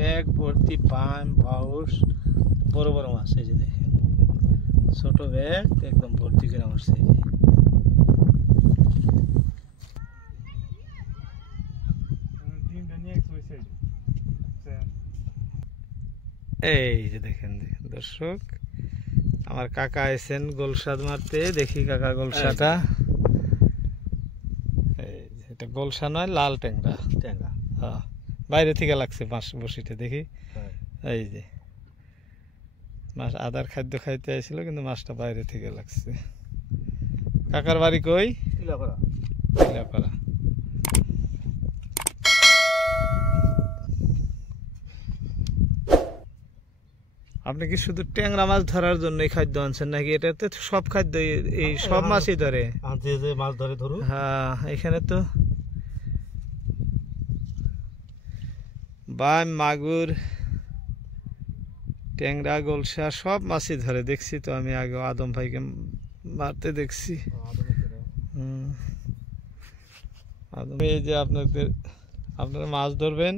Bag ভর্তি পাম পাউস বড় বড় মাছ। এই যে দেখেন ছোট ব্যাগ একদম ভর্তি করে মারছে। এই যে দেখেন দর্শক, আমার কাকা আইছেন গোলসাদ মারতে। দেখি কাকা গোলসাটা, এটা গোলসা নয়, লাল ট্যাংরা। হ্যাঁ, বাইরে থেকে লাগছে মাছ বসিতে। দেখি এই যে মাছ আদার খাদ্য খাইতে আইছিল, কিন্তু মাছটা বাইরে থেকে লাগছে। কাকার বাড়ি কই? টিলাপাড়া। আপনি কি শুধু ট্যাংরা মাছ ধরার জন্য খাদ্য আনছেন নাকি? এটাতে সব খাদ্য, এই সব মাছই ধরে মাছ ধরে ধরুন। হ্যাঁ, এখানে তো বাম, মাগুর, ট্যাংরা, গোলসা সব মাছই ধরে। দেখছি তো আমি আগে আদম ভাইকে মারতে দেখছি। এই যে আপনারা মাছ ধরবেন,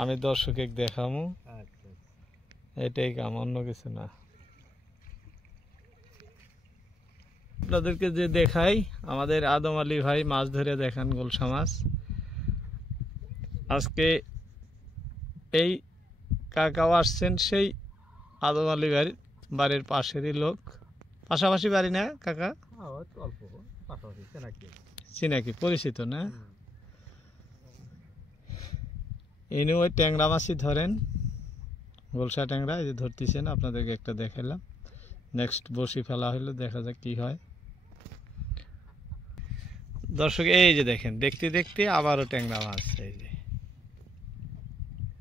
আমি দর্শকে দেখাবো, এটাই কাম, অন্য কিছু না। আপনাদেরকে যে দেখাই, আমাদের আদম আলী ভাই মাছ ধরে দেখান গোলসা মাছ। আজকে এই কাকাও আসছেন সেই আদম আলী বাড়ির পাশেরই লোক, পাশাপাশি বাড়ি না কাকা? চিনাকি, পরিচিত না? ইনি ওই ট্যাংরা মাছই ধরেন, গোলসা ট্যাংরা। এই যে ধরতেছেন, আপনাদেরকে একটা দেখাইলাম। নেক্সট বসি ফেলা হইলো, দেখা যাক কি হয়। দর্শক এই যে দেখেন, দেখতে দেখতে আবারও ট্যাংরা মাছ।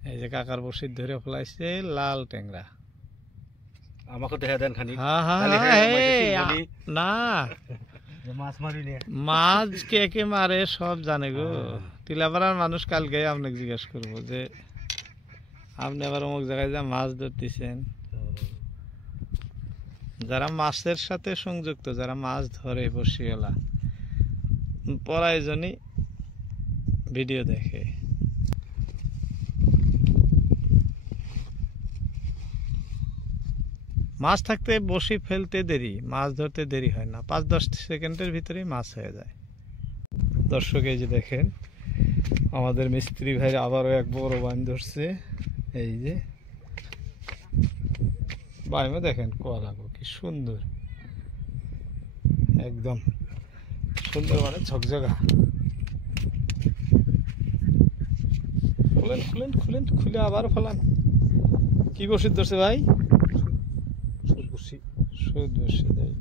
এই যে কাকার বসির ধরে ফেলাইছে লাল ট্যাংরা। আমাকে দেখা দেন খানি। না, মাছ কে কে মারে সব জানে গো। টিলাপাড়ার মানুষ কালকে আপনাকে জিজ্ঞেস করবো যে আপনি আবার অমুক জায়গায় যা মাছ ধরতেছেন। যারা মাছের সাথে সংযুক্ত, যারা মাছ ধরে বসিওয়ালা, প্রয়োজনই ভিডিও দেখে। মাছ থাকতে বসি ফেলতে দেরি, মাছ ধরতে দেরি হয় না, 5-10 সেকেন্ডের ভিতরেই মাছ হয়ে যায়। দর্শক এই যে দেখেন, আমাদের মিস্ত্রি ভাই আবারও এক বড় বাইন ধরছে। এই যে বাইমে দেখেন কোয়ালাগো কি সুন্দর, একদম সুন্দর, মানে ঝকঝকা। খুলেন খুলেন খুলেন, খুলে আবার ফেলান। কি বসি ধরছে ভাই? সুদ বসি দেয়।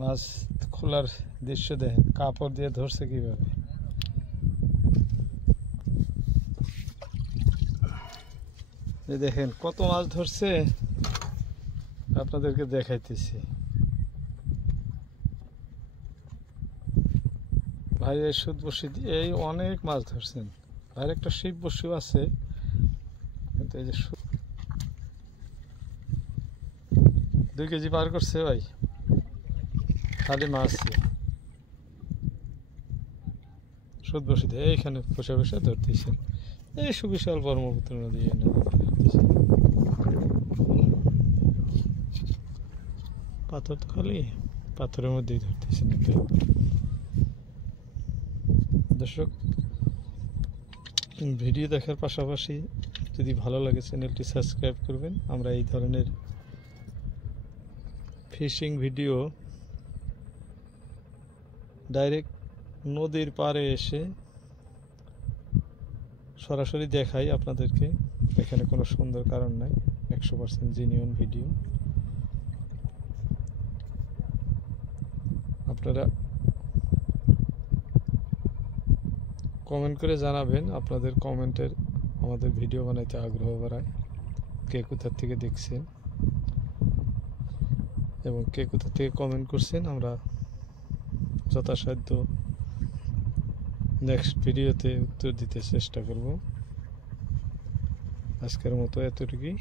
মাছ খোলার দৃশ্য দেখেন, কাপড় দিয়ে ধরছে কিভাবে। দেখেন কত মাছ ধরছে, আপনাদেরকে দেখাইতেছি। ভাই এই সুদ বসি দিয়ে এই অনেক মাছ ধরছেন। ভাইয়ের একটা শিব বসিও আছে, কিন্তু এই যে 2 কেজি পার করছে ভাই, খালি মাছ। সুদ বসি দিয়ে এইখানে বসে বসে ধরতেছেন। এই সুবিশাল ব্রহ্মপুত্র নদী, এই নদীতে ধরতেছেন। পাথর তো খালি পাথরের মধ্যেই ধরতেছেন। দর্শক, ভিডিও দেখার পাশাপাশি যদি ভালো লাগে চ্যানেলটি সাবস্ক্রাইব করবেন। আমরা এই ধরনের ফিশিং ভিডিও ডাইরেক্ট নদীর পাড়ে এসে সরাসরি দেখাই আপনাদেরকে। এখানে কোনো সুন্দর কারণ নাই, 100% জেনুইন ভিডিও। আপনারা কমেন্ট করে জানাবেন, আপনাদের কমেন্টের আমাদের ভিডিও বানাইতে আগ্রহ বাড়ায়। কে কোথা থেকে দেখছেন এবং কে কোথা থেকে কমেন্ট করছেন, আমরা যথাসাধ্য নেক্সট ভিডিওতে উত্তর দিতে চেষ্টা করব। আজকের মতো এতটুকুই।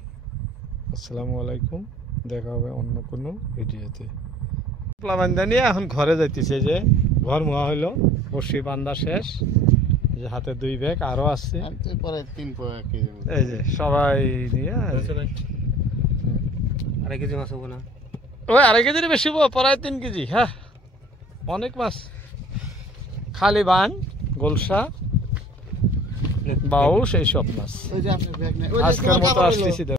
আসসালামু আলাইকুম, দেখা হবে অন্য কোনো ভিডিওতে। বান্ধা নিয়ে এখন ঘরে যাইতেছে, যে ঘর মোয়া হইলো, বসি বান্ধা শেষ, এই যে হাতে 2 ব্যাগ আরো আছে, পরে 3 কেজি এই যে সবাই নিয়ে আড়াই কেজি মাছ হবো না? ওই 2.5 কেজির বেশি প্রায় 3 কেজি। হ্যাঁ, অনেক মাছ, খালি বান, গোলসা, বাউস, এইসব মাছ। ওই যে আপনার ব্যাগ নাই, আজকের মতো আসতেছি।